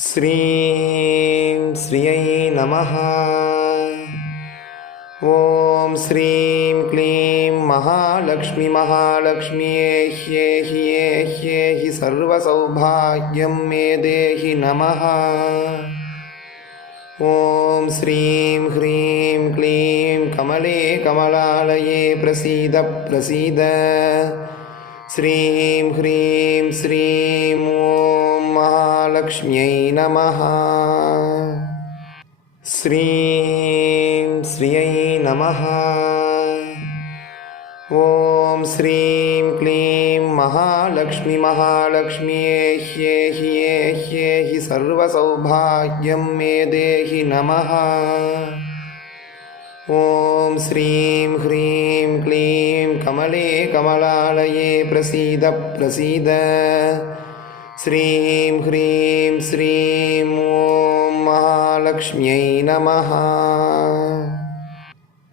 श्रीं श्रियै नमः। ॐ श्रीं क्लीं महालक्ष्मी महालक्ष्म्ये ह्येहि ये ह्येहि सर्वसौभाग्यं मे देहि नमः। ॐ श्रीं ह्रीं क्लीं कमले कमलालये प्रसीद प्रसीद। श्रीं ह्रीं श्रीं महालक्ष्म्यै नमः। श्रीं श्रियै नमः। ॐ श्रीं क्लीं महालक्ष्मी महालक्ष्म्ये ह्येहि ये ह्येहि सर्वसौभाग्यं मे देहि नमः। ॐ श्रीं ह्रीं क्लीं कमले कमलालये प्रसीद प्रसीद श्रीं ह्रीं श्रीं ॐ महालक्ष्म्यै नमः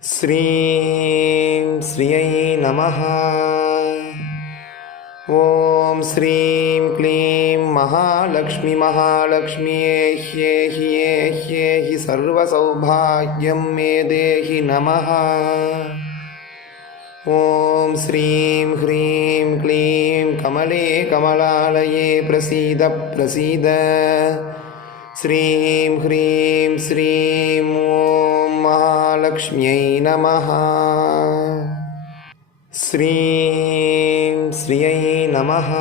श्रीं श्रियै नमः ॐ श्रीं क्लीं महालक्ष्मी महालक्ष्म्ये ह्येहि ये ह्येहि सर्वसौभाग्यं मे देहि नमः ॐ श्रीं ह्रीं क्लीं कमले कमलालये प्रसीद प्रसीद। श्रीं ह्रीं श्रीं ॐ महालक्ष्म्यै नमः। श्रीं श्रियै नमः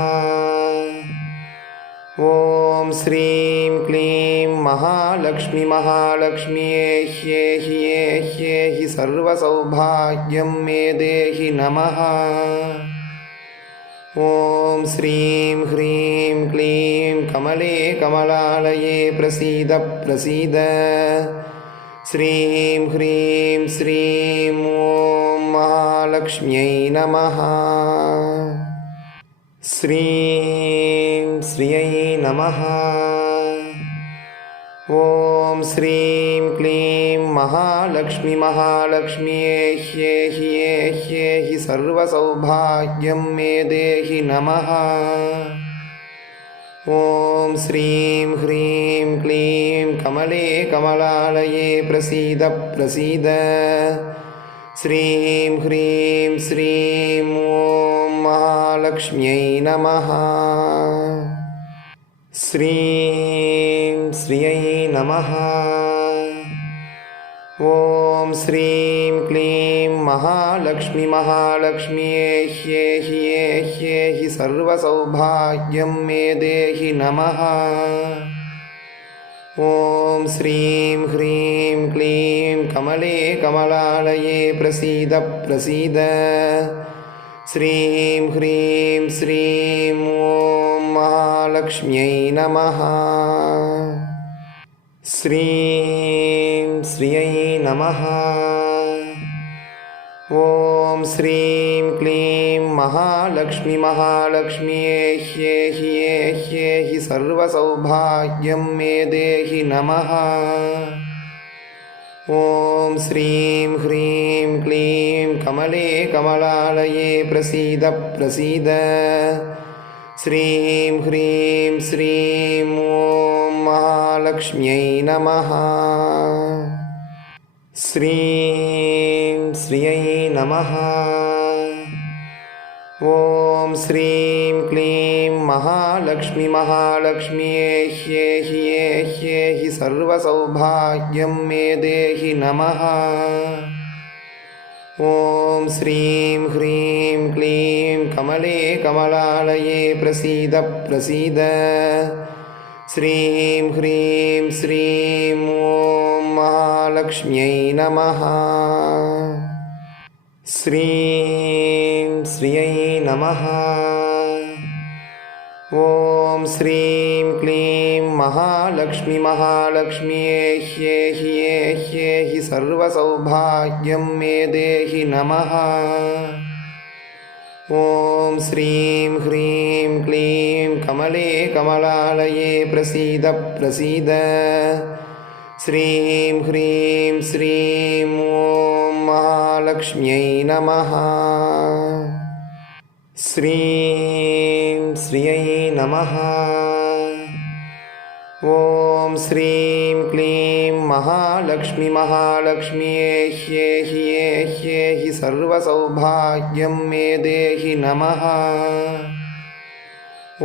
ॐ श्रीं क्लीं महालक्ष्मी महालक्ष्म्ये ह्येहि ये ह्येहि सर्वसौभाग्यं मे देहि नमः। ॐ श्रीं ह्रीं क्लीं कमले कमलालये प्रसीद प्रसीद। श्रीं ह्रीं श्रीं ॐ महालक्ष्म्यै नमः श्रीं श्रियै नमः। ॐ श्रीं क्लीं महालक्ष्मी महालक्ष्म्ये ह्येहि ये ह्येहि सर्वसौभाग्यं मे देहि नमः। ॐ श्रीं ह्रीं क्लीं कमले कमलालये प्रसीद प्रसीद। श्रीं ह्रीं श्रीं ॐ महालक्ष्म्यै नमः। श्रीं श्रियै नमः। ॐ श्रीं क्लीं महालक्ष्मी महालक्ष्म्ये ह्येहि ये ह्येहि सर्वसौभाग्यं मे देहि नमः। ॐ श्रीं ह्रीं क्लीं कमले कमलालये प्रसीद प्रसीद श्रीं ह्रीं श्रीं ॐ महालक्ष्म्यै नमः श्रीं श्रियै नमः ॐ श्रीं क्लीं महालक्ष्मी महालक्ष्म्ये ह्येहि ये ह्येहि सर्वसौभाग्यं मे देहि नमः ॐ श्रीं ह्रीं क्लीं कमले कमलालये प्रसीद प्रसीद। श्रीं ह्रीं श्रीं ॐ महालक्ष्म्यै नमः। श्रीं श्रियै नमः ॐ श्रीं क्लीं महालक्ष्मी महालक्ष्म्ये ह्येहि ये ह्येहि सर्वसौभाग्यं मे देहि नमः। ॐ श्रीं ह्रीं क्लीं कमले कमलालये प्रसीद प्रसीद। श्रीं ह्रीं श्रीं ॐ महालक्ष्म्यै नमः श्रीं श्रियै नमः। ॐ श्रीं क्लीं महालक्ष्मी महालक्ष्म्ये ह्येहि ये ह्येहि सर्वसौभाग्यं मे देहि नमः। ॐ श्रीं ह्रीं क्लीं कमले कमलालये प्रसीद प्रसीद। श्रीं ह्रीं श्रीं ॐ महालक्ष्म्यै नमः। श्रीं श्रियै नमः। ॐ श्रीं क्लीं महालक्ष्मी महालक्ष्म्ये ह्येहि ये ह्येहि सर्वसौभाग्यं मे देहि नमः।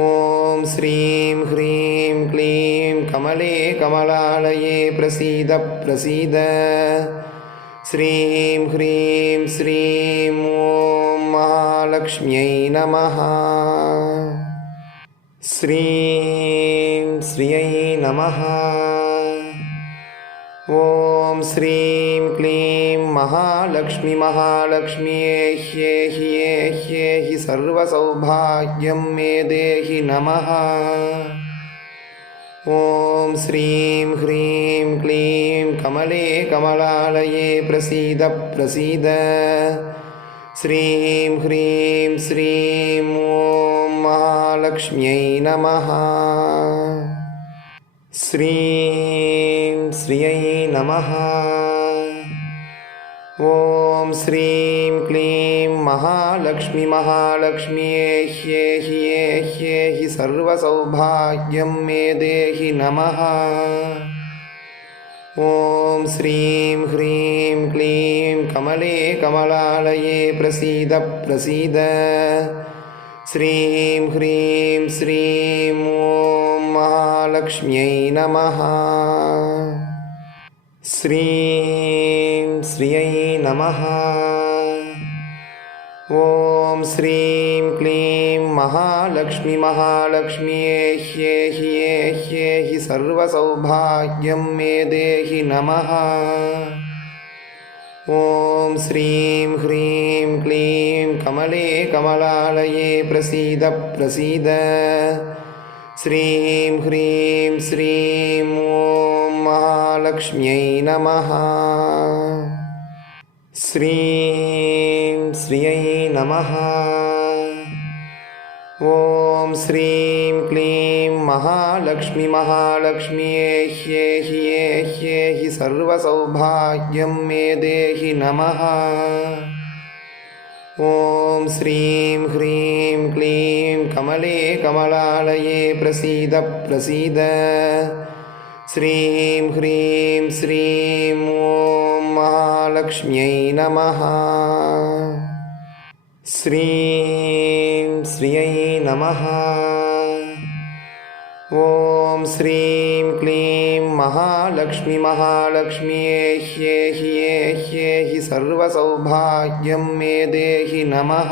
ॐ श्रीं ह्रीं क्लीं कमले कमलालये प्रसीद प्रसीद श्रीं ह्रीं श्रीं ॐ महालक्ष्म्यै नमः श्रीं श्रियै नमः ॐ श्रीं क्लीं महालक्ष्मी महालक्ष्म्ये ह्येहि ये ह्येहि सर्वसौभाग्यं मे देहि नमः ॐ श्रीं ह्रीं क्लीं कमले कमलालये प्रसीद प्रसीद। श्रीं ह्रीं श्रीं ॐ महालक्ष्म्यै नमः। श्रीं श्रियै नमः। ॐ श्रीं क्लीं महालक्ष्मी महालक्ष्म्ये ह्येहि ये ह्येहि सर्वसौभाग्यं मे देहि नमः। ॐ श्रीं ह्रीं क्लीं कमले कमलालये प्रसीद प्रसीद। श्रीं ह्रीं श्रीं ॐ महालक्ष्म्यै नमः। श्रीं श्रियै नमः ॐ श्रीं क्लीं महालक्ष्मी महालक्ष्म्ये ह्येहि ये ह्येहि सर्वसौभाग्यं मे देहि नमः। ॐ श्रीं ह्रीं क्लीं कमले कमलालये प्रसीद प्रसीद। श्रीं ह्रीं श्रीं ॐ महालक्ष्म्यै नमः श्रीं श्रियै नमः। ॐ श्रीं क्लीं महालक्ष्मी महालक्ष्म्ये ह्येहि ये ह्येहि सर्वसौभाग्यं मे देहि नमः। ॐ श्रीं ह्रीं क्लीं कमले कमलालये प्रसीद प्रसीद। श्रीं ह्रीं श्रीं ॐ महालक्ष्म्यै नमः। श्रीं श्रियै नमः। ॐ श्रीं क्लीं महालक्ष्मी महालक्ष्म्ये ह्येहि ये ह्येहि सर्वसौभाग्यं मे देहि नमः।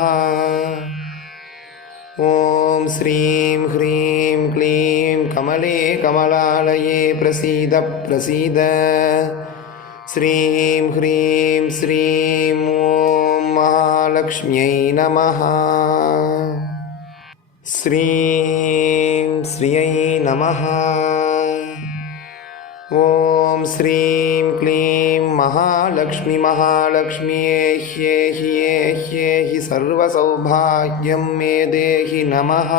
ॐ श्रीं ह्रीं क्लीं कमले कमलालये प्रसीद प्रसीद श्रीं ह्रीं श्रीं ॐ महालक्ष्म्यै नमः श्रीं श्रियै नमः ॐ श्रीं क्लीं महालक्ष्मी महालक्ष्म्ये ह्येहि ये ह्येहि सर्वसौभाग्यं मे देहि नमः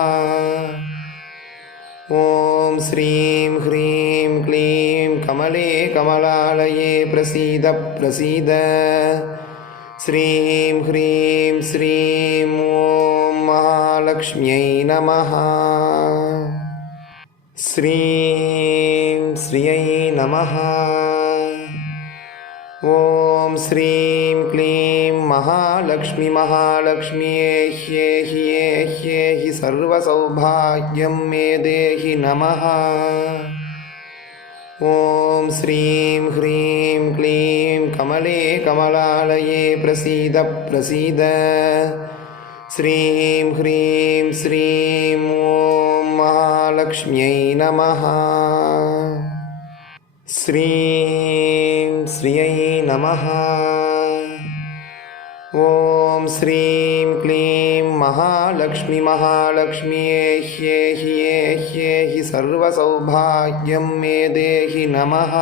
ॐ श्रीं ह्रीं क्लीं कमले कमलालये प्रसीद प्रसीद। श्रीं ह्रीं श्रीं ॐ महालक्ष्म्यै नमः। श्रीं श्रियै नमः। ॐ श्रीं क्लीं महालक्ष्मी महालक्ष्म्ये ह्येहि ये ह्येहि सर्वसौभाग्यं मे देहि नमः। ॐ श्रीं ह्रीं क्लीं कमले कमलालये प्रसीद प्रसीद। श्रीं ह्रीं श्रीं ॐ महालक्ष्म्यै नमः। श्रीं श्रियै नमः ॐ श्रीं क्लीं महालक्ष्मी महालक्ष्म्ये ह्येहि ये ह्येहि सर्वसौभाग्यं मे देहि नमः।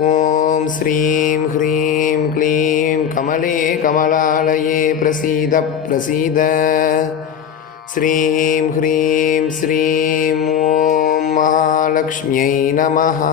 ॐ श्रीं ह्रीं क्लीं कमले कमलालये प्रसीद प्रसीद। श्रीं ह्रीं श्रीं ॐ महालक्ष्म्यै नमः